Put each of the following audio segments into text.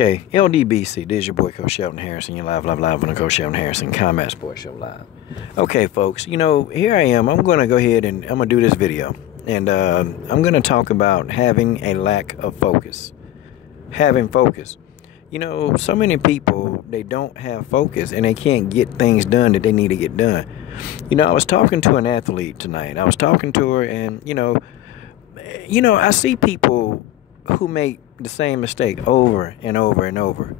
Okay, LDBC, this is your boy Coach Shelton Harrison. You're live on the Coach Shelton Harrison Combat Sports Show live. Okay, folks, here I am. I'm going to go ahead and I'm going to do this video. And I'm going to talk about having a lack of focus. Having focus. So many people, they don't have focus and they can't get things done that they need to get done. I was talking to an athlete tonight. I was talking to her and, I see people who make the same mistake over and over and over.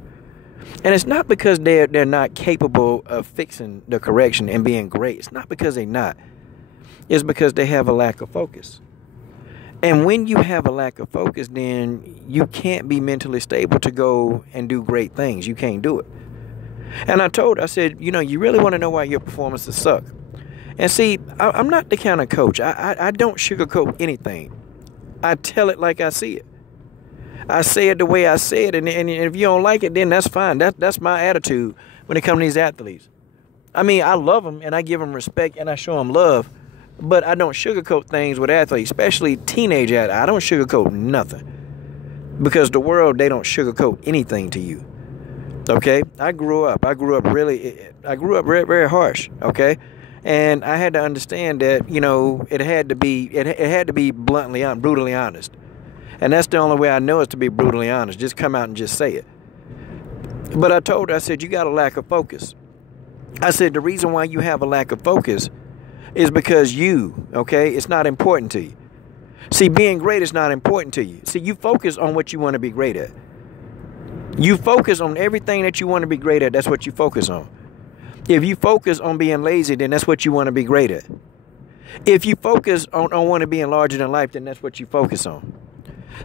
And it's not because they're not capable of fixing the correction and being great. It's not because they're not. It's because they have a lack of focus. And when you have a lack of focus, then you can't be mentally stable to go and do great things. You can't do it. And I said, you really want to know why your performances suck. And see, I'm not the kind of coach. I don't sugarcoat anything. I tell it like I see it. I say it the way I say it, and if you don't like it, then that's fine. That's my attitude when it comes to these athletes. I love them, and I give them respect, and I show them love, but I don't sugarcoat things with athletes, especially teenage athletes. I don't sugarcoat nothing, because the world, they don't sugarcoat anything to you, okay? I grew up very, very harsh, okay? And I had to understand that, it had to be brutally honest. And that's the only way I know is to be brutally honest. Just come out and just say it. But I told her, I said, you got a lack of focus. I said, the reason why you have a lack of focus is because it's not important to you. See, being great is not important to you. See, you focus on what you want to be great at. You focus on everything that you want to be great at. That's what you focus on. If you focus on being lazy, then that's what you want to be great at. If you focus on wanting to be larger than life, then that's what you focus on.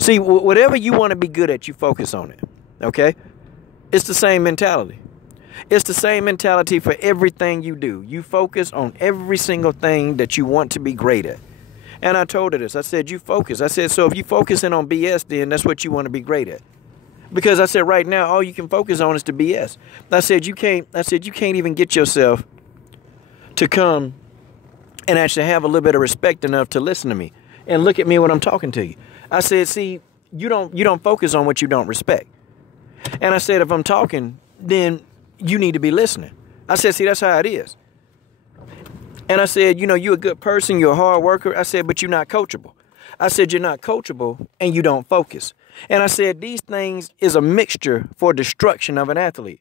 See, whatever you want to be good at, you focus on it, okay? It's the same mentality. It's the same mentality for everything you do. You focus on every single thing that you want to be great at. And I told her this. I said, you focus. I said, so if you're focusing on BS, then that's what you want to be great at. Because I said, right now, all you can focus on is the BS. I said, you can't even get yourself to come and actually have a little bit of respect enough to listen to me and look at me when I'm talking to you. I said, see, you don't focus on what you don't respect. And I said, if I'm talking, then you need to be listening. I said, see, that's how it is. And I said, you're a good person, you're a hard worker. I said, but you're not coachable. I said, you're not coachable and you don't focus. And I said, these things is a mixture for destruction of an athlete.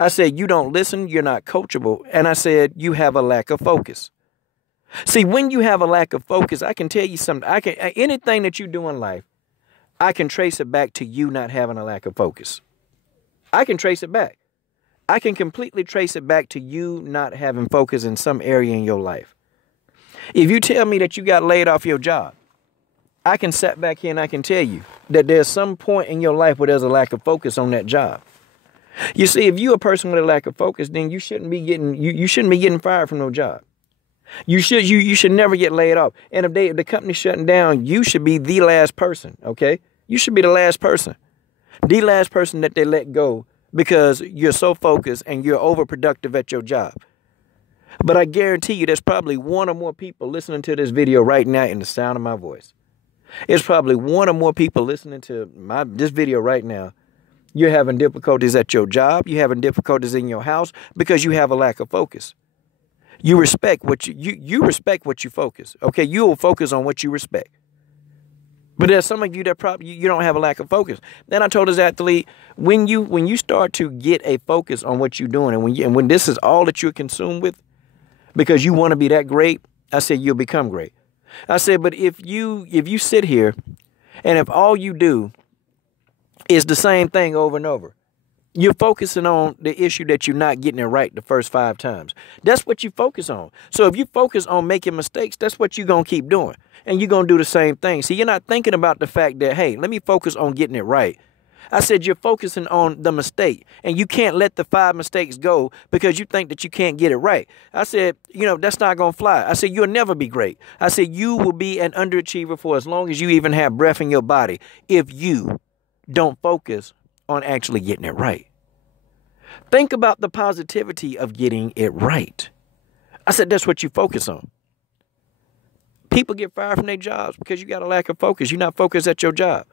I said, you don't listen, you're not coachable. And I said, you have a lack of focus. See, when you have a lack of focus, I can tell you something. Anything that you do in life, I can trace it back to you not having a lack of focus. I can trace it back. I can completely trace it back to you not having focus in some area in your life. If you tell me that you got laid off your job, I can sit back here and I can tell you that there's some point in your life where there's a lack of focus on that job. You see, if you're a person with a lack of focus, then you shouldn't be getting fired from no job. You should never get laid off. And if the company's shutting down, you should be the last person, okay? You should be the last person. The last person that they let go because you're so focused and you're overproductive at your job. But I guarantee you there's probably one or more people listening to this video right now in the sound of my voice. It's probably one or more people listening to this video right now. You're having difficulties at your job. You're having difficulties in your house because you have a lack of focus. You respect what you respect what you focus. Okay, you will focus on what you respect. But there's some of you that probably you don't have a lack of focus. Then I told this athlete, when you start to get a focus on what you're doing, and when this is all that you're consumed with, because you want to be that great, I said you'll become great. I said, but if you sit here, and if all you do is the same thing over and over, you're focusing on the issue that you're not getting it right the first 5 times. That's what you focus on. So if you focus on making mistakes, that's what you're going to keep doing. And you're going to do the same thing. See, you're not thinking about the fact that, hey, let me focus on getting it right. I said you're focusing on the mistake. And you can't let the 5 mistakes go because you think that you can't get it right. I said, that's not going to fly. I said, you'll never be great. I said, you will be an underachiever for as long as you even have breath in your body if you don't focus on actually getting it right. Think about the positivity of getting it right. I said, that's what you focus on. People get fired from their jobs because you got a lack of focus. You're not focused at your job.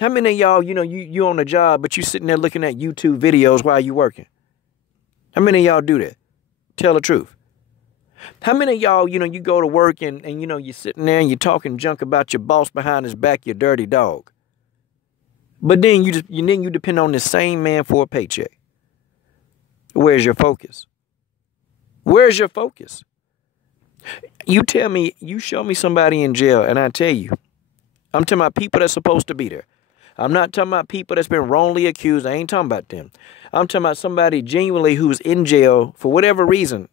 How many of y'all, you on the job, but you sitting there looking at YouTube videos while you working? How many of y'all do that? Tell the truth. How many of y'all, you go to work and you're sitting there and you're talking junk about your boss behind his back, your dirty dog. But then you depend on this same man for a paycheck. Where's your focus? Where's your focus? You tell me, you show me somebody in jail, and I tell you, I'm talking about people that's supposed to be there. I'm not talking about people that's been wrongly accused. I ain't talking about them. I'm talking about somebody genuinely who's in jail for whatever reason.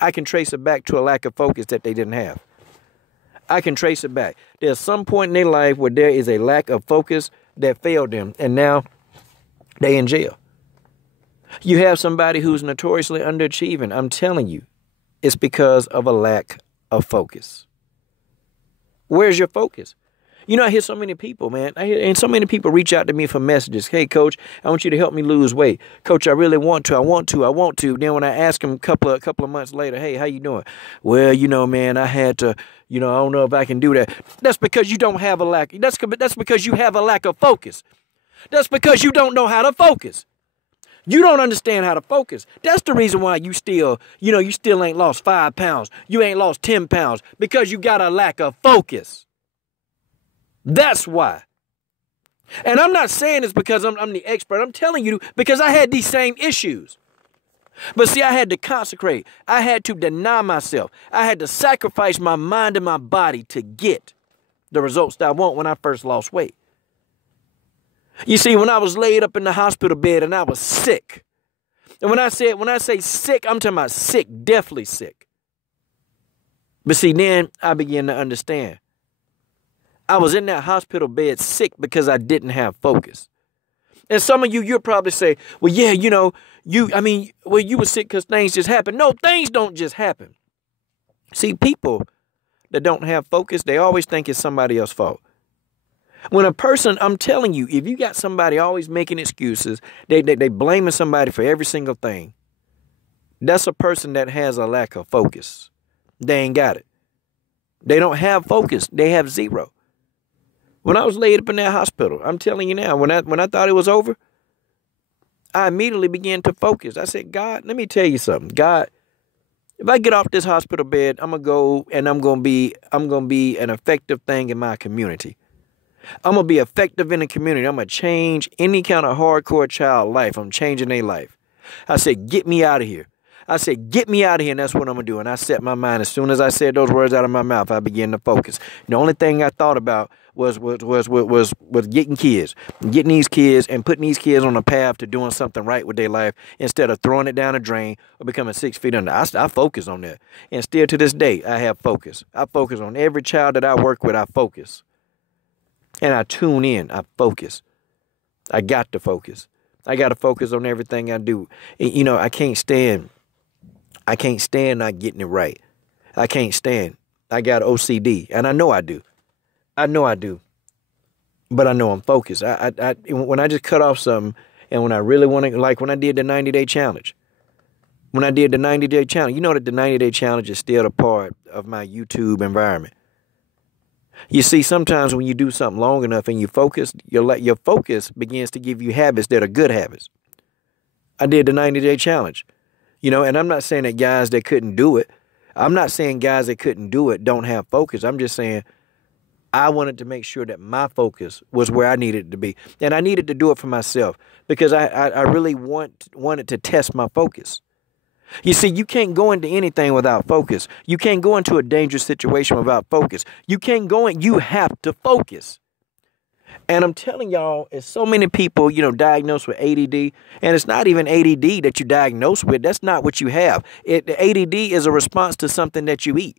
I can trace it back to a lack of focus that they didn't have. I can trace it back. There's some point in their life where there is a lack of focus that failed them, and now they in jail. You have somebody who's notoriously underachieving. I'm telling you, it's because of a lack of focus. Where's your focus? I hear so many people, man. And so many people reach out to me for messages. Hey, coach, I want you to help me lose weight. Coach, I really want to. I want to. Then when I ask them a couple of months later, hey, how you doing? Well, man, I had to, I don't know if I can do that. That's because you don't have a lack. That's because you have a lack of focus. That's because you don't know how to focus. You don't understand how to focus. That's the reason why you still ain't lost 5 pounds. You ain't lost 10 pounds because you got a lack of focus. That's why. And I'm not saying this because I'm the expert. I'm telling you because I had these same issues. But see, I had to consecrate. I had to deny myself. I had to sacrifice my mind and my body to get the results that I want when I first lost weight. You see, when I was laid up in the hospital bed and I was sick. And when I say sick, I'm talking about sick, deathly sick. But see, then I began to understand. I was in that hospital bed sick because I didn't have focus. And some of you'll probably say, well, yeah, you were sick because things just happen. No, things don't just happen. See, people that don't have focus, they always think it's somebody else's fault. When a person, I'm telling you, if you got somebody always making excuses, they blaming somebody for every single thing, that's a person that has a lack of focus. They ain't got it. They don't have focus. They have zero. When I was laid up in that hospital, I'm telling you now, when I thought it was over, I immediately began to focus. I said, God, let me tell you something. God, if I get off this hospital bed, I'm gonna go and I'm gonna be an effective thing in my community. I'm gonna be effective in the community. I'm gonna change any kind of hardcore child life. I'm changing their life. I said, get me out of here. I said, get me out of here, and that's what I'm gonna do. And I set my mind. As soon as I said those words out of my mouth, I began to focus. The only thing I thought about was getting kids, getting these kids and putting these kids on a path to doing something right with their life instead of throwing it down a drain or becoming 6 feet under. I focus on that. And still to this day, I have focus. I focus on every child that I work with. I focus. And I tune in. I focus. I got to focus. I got to focus on everything I do. I can't stand not getting it right. I can't stand. I got OCD, and I know I do. But I know I'm focused. When I just cut off something, and when I really want to, like when I did the 90-day challenge. When I did the 90-day challenge, you know that the 90-day challenge is still a part of my YouTube environment. You see, sometimes when you do something long enough and you focus, your focus begins to give you habits that are good habits. I did the 90-day challenge, and I'm not saying that guys that couldn't do it. I'm not saying guys that couldn't do it don't have focus. I'm just saying I wanted to make sure that my focus was where I needed it to be. And I needed to do it for myself because I really wanted to test my focus. You see, you can't go into anything without focus. You can't go into a dangerous situation without focus. You have to focus. And I'm telling y'all, it's so many people, diagnosed with ADD, and it's not even ADD that you diagnose with. That's not what you have. The ADD is a response to something that you eat.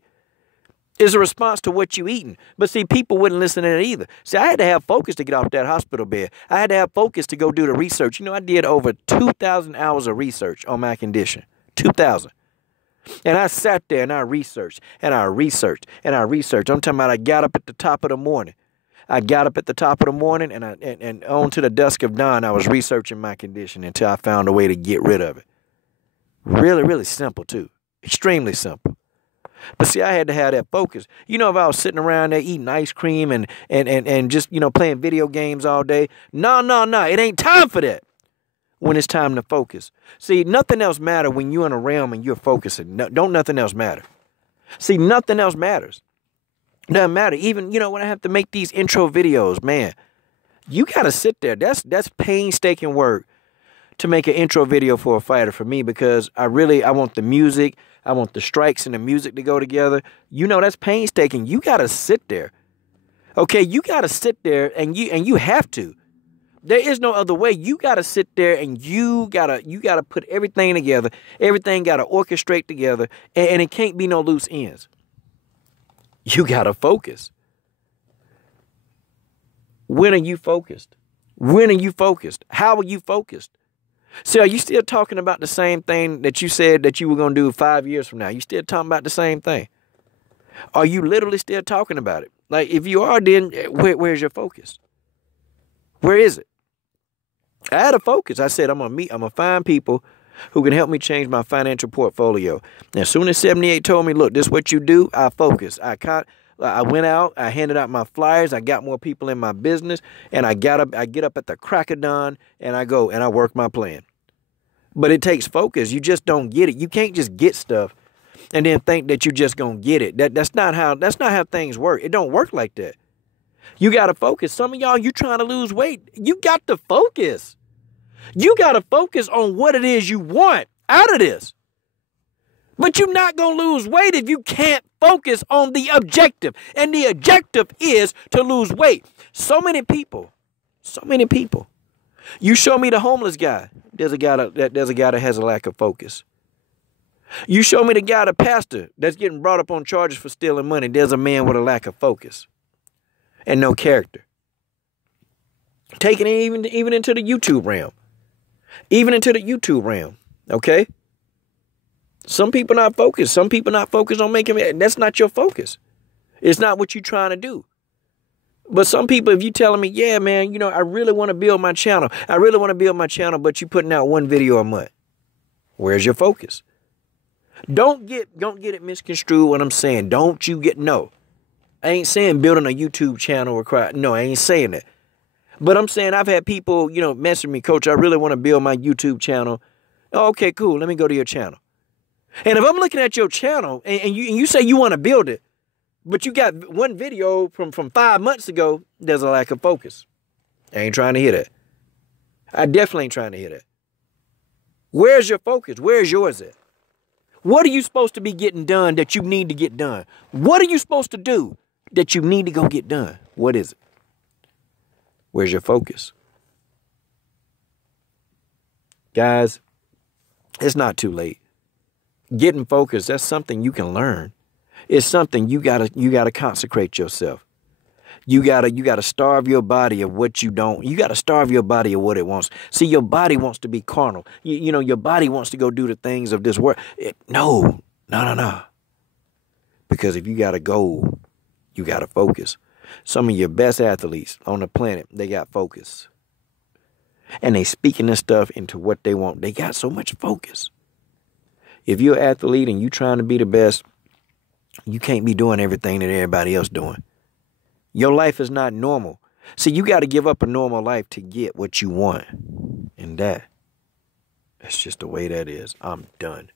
It's a response to what you eating. But see, people wouldn't listen to it either. See, I had to have focus to get off that hospital bed. I had to have focus to go do the research. I did over 2,000 hours of research on my condition. 2,000. And I sat there and I researched and I researched and I researched. I'm talking about I got up at the top of the morning. And on to the dusk of dawn, I was researching my condition until I found a way to get rid of it. Really, really simple too. Extremely simple. But see, I had to have that focus. You know, if I was sitting around there eating ice cream and just, playing video games all day, no, it ain't time for that when it's time to focus. See, nothing else matters when you're in a realm and you're focusing. Don't nothing else matter. See, nothing else matters. Doesn't matter. Even, when I have to make these intro videos, man, you got to sit there. That's painstaking work to make an intro video for a fighter for me, because I want the music. I want the strikes and the music to go together. That's painstaking. You got to sit there. Okay, you got to sit there and you have to. There is no other way. You got to sit there and you got to put everything together. Everything got to orchestrate together, and it can't be no loose ends. You got to focus. When are you focused? When are you focused? How are you focused? See, are you still talking about the same thing that you said that you were going to do 5 years from now? You still talking about the same thing? Are you literally still talking about it? Like, if you are, then where's your focus? Where is it? I had a focus. I said, I'm going to find people who can help me change my financial portfolio. And as soon as 78 told me, look, this is what you do, I focused. I went out, I handed out my flyers, I got more people in my business, and I get up at the crack of dawn, and I go and I work my plan. But it takes focus. You just don't get it. You can't just get stuff and then think that you just gonna get it. That's not how things work. It don't work like that. You gotta focus. Some of y'all, you trying to lose weight. You got to focus. You gotta focus on what it is you want out of this. But you're not going to lose weight if you can't focus on the objective. And the objective is to lose weight. So many people. You show me the homeless guy. There's a guy that has a lack of focus. You show me the pastor that's getting brought up on charges for stealing money. There's a man with a lack of focus and no character. Taking it even into the YouTube realm. Okay? Some people not focused. Some people not focused on making it. That's not your focus. It's not what you're trying to do. But some people, if you telling me, yeah, man, I really want to build my channel. But you putting out one video a month. Where's your focus? Don't get it misconstrued what I'm saying. No. I ain't saying building a YouTube channel no, I ain't saying that. But I'm saying I've had people, message me, Coach, I really want to build my YouTube channel. Oh, okay, cool. Let me go to your channel. And if I'm looking at your channel and you say you want to build it, but you got one video from 5 months ago, there's a lack of focus. I ain't trying to hear that. I definitely ain't trying to hear that. Where's your focus? Where's yours at? What are you supposed to be getting done that you need to get done? What are you supposed to do that you need to go get done? What is it? Where's your focus? Guys, it's not too late. Getting focused, that's something you can learn. It's something you gotta consecrate yourself. You gotta starve your body of what you don't. You gotta starve your body of what it wants. See, your body wants to be carnal. Your body wants to go do the things of this world. No. Because if you got a goal, you gotta focus. Some of your best athletes on the planet, they got focus. And they speaking this stuff into what they want. They got so much focus. If you're an athlete and you trying to be the best, you can't be doing everything that everybody else doing. Your life is not normal. See, you got to give up a normal life to get what you want. And that's just the way that is. I'm done.